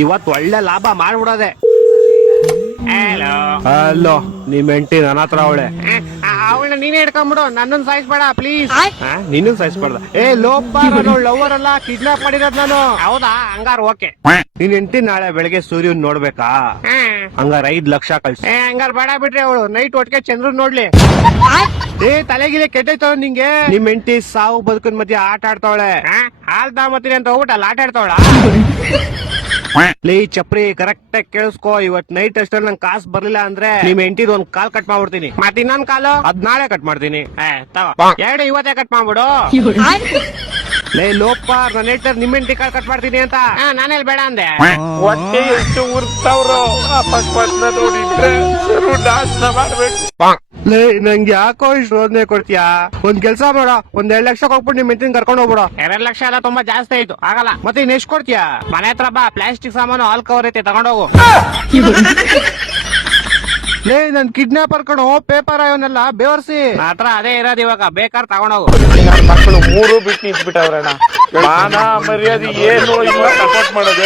ಇವತ್ ಒಳ್ಳೆ ಲಾಭ ಮಾಡ್ಬಿಡೋದೆ. ಹಲೋ ಹಲೋ, ನಿಮ್ ಹೆಂಡತಿ ನನ್ನ ಹತ್ರ ಅವಳೆ. ಅವಳನ್ನ ನೀನೇ ಹಿಡ್ಕೊಂಡ್ಬಿಡು, ನನ್ನನ್ನು ಸಾಯಿಸ್ಬೇಡ ಪ್ಲೀಸ್. ನೀನು ಸಾಯಿಸ್ಬಾರ್ದ. ಲೋಪ, ನಾನು ಲವರ್ ಅಲ್ಲ, ಕಿಡ್ನಾಪ್ ಮಾಡಿರೋದ್ ನಾನು. ಹೌದಾ, ಹಂಗಾರ ಓಕೆ. ನಿನ್ ಹೆಂಡತಿ ನಾಳೆ ಬೆಳಗ್ಗೆ ಸೂರ್ಯನ್ ನೋಡ್ಬೇಕಾ? ಹಂಗಾರ 5 ಲಕ್ಷ ಕಳ್ಸಿ. ಹಂಗಾರ ಬೇಡ ಬಿಟ್ರಿ, ಅವಳು ನೈಟ್ ಒಟ್ಟಿಗೆ ಚಂದ್ರನ್ ನೋಡ್ಲಿ. ತಲೆಗಿಲೆ ಕೆಟ್ಟೈತವ ನಿಂಗೆ. ನಿಮ್ ಹೆಂಡತಿ ಸಾವು ಬದುಕಿನ ಮಧ್ಯೆ ಆಟ ಆಡ್ತಾವಳೆ. ಹಾಲ್ ತಾಮತ್ತೀನಿ ಅಂತ ಹೋಗ್ಬಿಟ್ಟು ಆಟ ಆಡ್ತಾವಳ. ಲೇ ಚಪ್ರಿ, ಕರೆಕ್ಟ್ ಆಗಿ ಕೇಳಿಸ್ಕೋ. ಇವತ್ ನೈಟ್ ಅಷ್ಟಲ್ಲಿ ನಂಗೆ ಕಾಸು ಬರ್ಲಿಲ್ಲ ಅಂದ್ರೆ ನಿಮ್ ಹೆಂಡತಿದ್ ಒಂದ್ ಕಾಲ್ ಕಟ್ ಮಾಡ್ಬಿಡ್ತೀನಿ. ಮತ್ ಇನ್ನೊಂದ್ ಕಾಲು ಅದ್ ನಾಳೆ ಕಟ್ ಮಾಡ್ತೀನಿ. ಎರಡು ಇವತ್ತೇ ಕಟ್ ಮಾಡ್ಬಿಡು. ಲೇ ಲೋಪ, ನನ್ನ ಹೇಳ್ತಾರೆ ನಿಮ್ ಹೆಂಡತಿ ಕಾಲ್ ಕಟ್ ಮಾಡ್ತೀನಿ ಅಂತ. ನಾನೆಲ್ ಬೇಡ ಅಂದೆ. ಹೊಟ್ಟೆ ಎಷ್ಟು ಉರ್ತಾವ್ರು, ಅಪಸ್ಮಾತ್ನ ನೋಡಿದ್ರೆ ನಾಶನ ಮಾಡ್ಬೇಕು. ಲೇ ನಂಗೆ ಯಾಕೋ ಇಷ್ಟು ರೋದನೆ ಕೊಡ್ತೀಯಾ? ಒಂದ್ ಕೆಲ್ಸ ಮಾಡೋ, ಒಂದ್ 2 ಲಕ್ಷ ಕೊಟ್ಬಿಟ್ಟು ನಿಮ್ ಹೆಂಡತಿನ ಕರ್ಕೊಂಡು ಹೋಗ್ಬಿಡೋ. 2 ಲಕ್ಷ ಎಲ್ಲ ತುಂಬಾ ಜಾಸ್ತಿ ಆಯ್ತು, ಆಗಲ್ಲ. ಮತ್ತೆ ಇನ್ ಎಷ್ಟು ಕೊಡ್ತೀಯಾ? ಮನೆ ಹತ್ರ ಬಾ, ಪ್ಲಾಸ್ಟಿಕ್ ಸಾಮಾನು ಹಾಲ್ ಕವರ್ ಐತೆ, ತಗೊಂಡೋಗು. ಲೇ ನನ್ ಕಿಡ್ನಾಪರ್ ಕಣೋ, ಪೇಪರ್ ಅವನ್ನೆಲ್ಲ ಬೇವರ್ಸಿ. ಹತ್ರ ಅದೇ ಇರೋದು, ಇವಾಗ ಬೇಕಾದ್ರೆ ತಗೊಂಡೋಗು. ಮಕ್ಕಳು 3 ಬಿಟ್ಟು ನಿಂತ್ಬಿಟ್ಟವ್ರಣ್ಣ. ಮಾನ ಮರ್ಯಾದೆ ಏನು ಇಲ್ಲ, ಸಪೋರ್ಟ್ ಮಾಡೋದು.